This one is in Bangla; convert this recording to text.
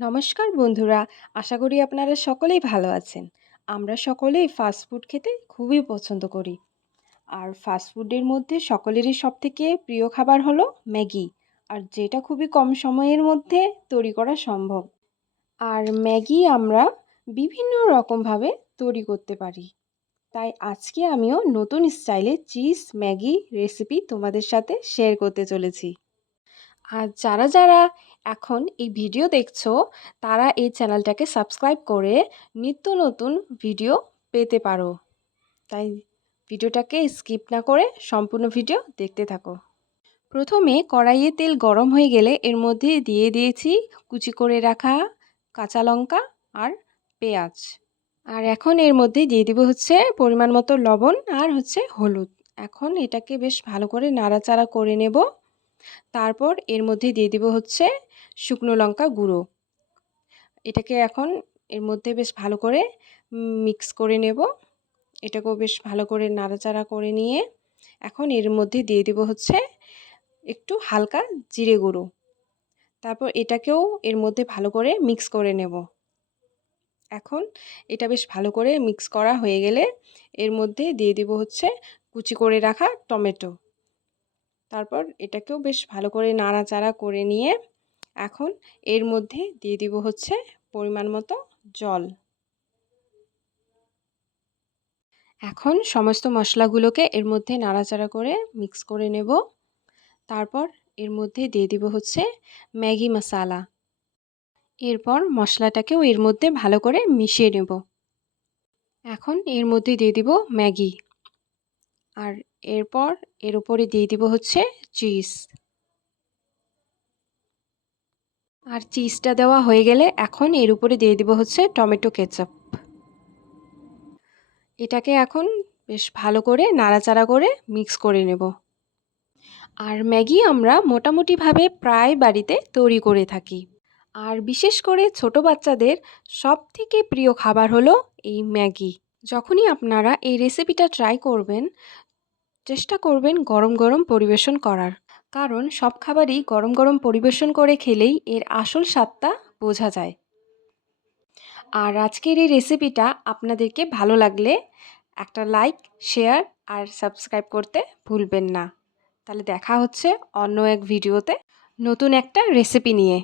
নমস্কার বন্ধুরা, আশা করি আপনারা সকলেই ভালো আছেন। আমরা সকলেই ফাস্ট ফুড খেতে খুবই পছন্দ করি। আর ফাস্ট ফুডের মধ্যে সকলেরই সবথেকে প্রিয় খাবার হলো ম্যাগি, আর যেটা খুবই কম সময়ের মধ্যে তৈরি করা সম্ভব। আর ম্যাগি আমরা বিভিন্ন রকমভাবে তৈরি করতে পারি। তাই আজকে আমিও নতুন স্টাইলে চিজ ম্যাগি রেসিপি তোমাদের সাথে শেয়ার করতে চলেছি। আর যারা এখন এই ভিডিও দেখছো, তারা এই চ্যানেলটাকে সাবস্ক্রাইব করে নিত্য নতুন ভিডিও পেতে পারো। তাই ভিডিওটাকে স্কিপ না করে সম্পূর্ণ ভিডিও দেখতে থাকো। প্রথমে কড়াইয়ে তেল গরম হয়ে গেলে এর মধ্যে দিয়ে দিয়েছি কুচি করে রাখা কাঁচা লঙ্কা আর পেঁয়াজ। আর এখন এর মধ্যে দিয়ে দিব হচ্ছে পরিমাণ মতো লবণ আর হচ্ছে হলুদ। এখন এটাকে বেশ ভালো করে নাড়াচাড়া করে নেব। তারপর এর মধ্যে দিয়ে দিব হচ্ছে শুকনো লঙ্কা গুঁড়ো। এটাকে এখন এর মধ্যে বেশ ভালো করে মিক্স করে নেব। এটাকেও বেশ ভালো করে নাড়াচাড়া করে নিয়ে এখন এর মধ্যে দিয়ে দিব হচ্ছে একটু হালকা জিরে গুঁড়ো। তারপর এটাকেও এর মধ্যে ভালো করে মিক্স করে নেব। এখন এটা বেশ ভালো করে মিক্স করা হয়ে গেলে এর মধ্যে দিয়ে দিব হচ্ছে কুচি করে রাখা টমেটো। তারপর এটাকেও বেশ ভালো করে নাড়াচাড়া করে নিয়ে এখন এর মধ্যে দিয়ে দিব হচ্ছে পরিমাণ মতো জল। এখন সমস্ত মশলাগুলোকে এর মধ্যে নাড়াচাড়া করে মিক্স করে নেব। তারপর এর মধ্যে দিয়ে দিব হচ্ছে ম্যাগি মশলা। এরপর মশলাটাকেও এর মধ্যে ভালো করে মিশিয়ে নেব। এখন এর মধ্যে দিয়ে দিব ম্যাগি, আর এরপর এর উপরে দিয়ে দিব হচ্ছে চিজ। আর চিজটা দেওয়া হয়ে গেলে এখন এর উপরে দিয়ে দিব হচ্ছে টমেটো কেচাপ। এটাকে এখন বেশ ভালো করে নাড়াচাড়া করে মিক্স করে নেব। আর ম্যাগি আমরা মোটামুটিভাবে প্রায় বাড়িতে তৈরি করে থাকি। আর বিশেষ করে ছোট বাচ্চাদের সবথেকে প্রিয় খাবার হলো এই ম্যাগি। যখনই আপনারা এই রেসিপিটা ট্রাই করবেন, চেষ্টা করবেন গরম গরম পরিবেশন করার। কারণ সব খাবারই গরম গরম পরিবেশন করে খেলেই এর আসল স্বাদটা বোঝা যায়। আর আজকের এই রেসিপিটা আপনাদেরকে ভালো লাগলে একটা লাইক, শেয়ার আর সাবস্ক্রাইব করতে ভুলবেন না। তাহলে দেখা হচ্ছে অন্য এক ভিডিওতে নতুন একটা রেসিপি নিয়ে।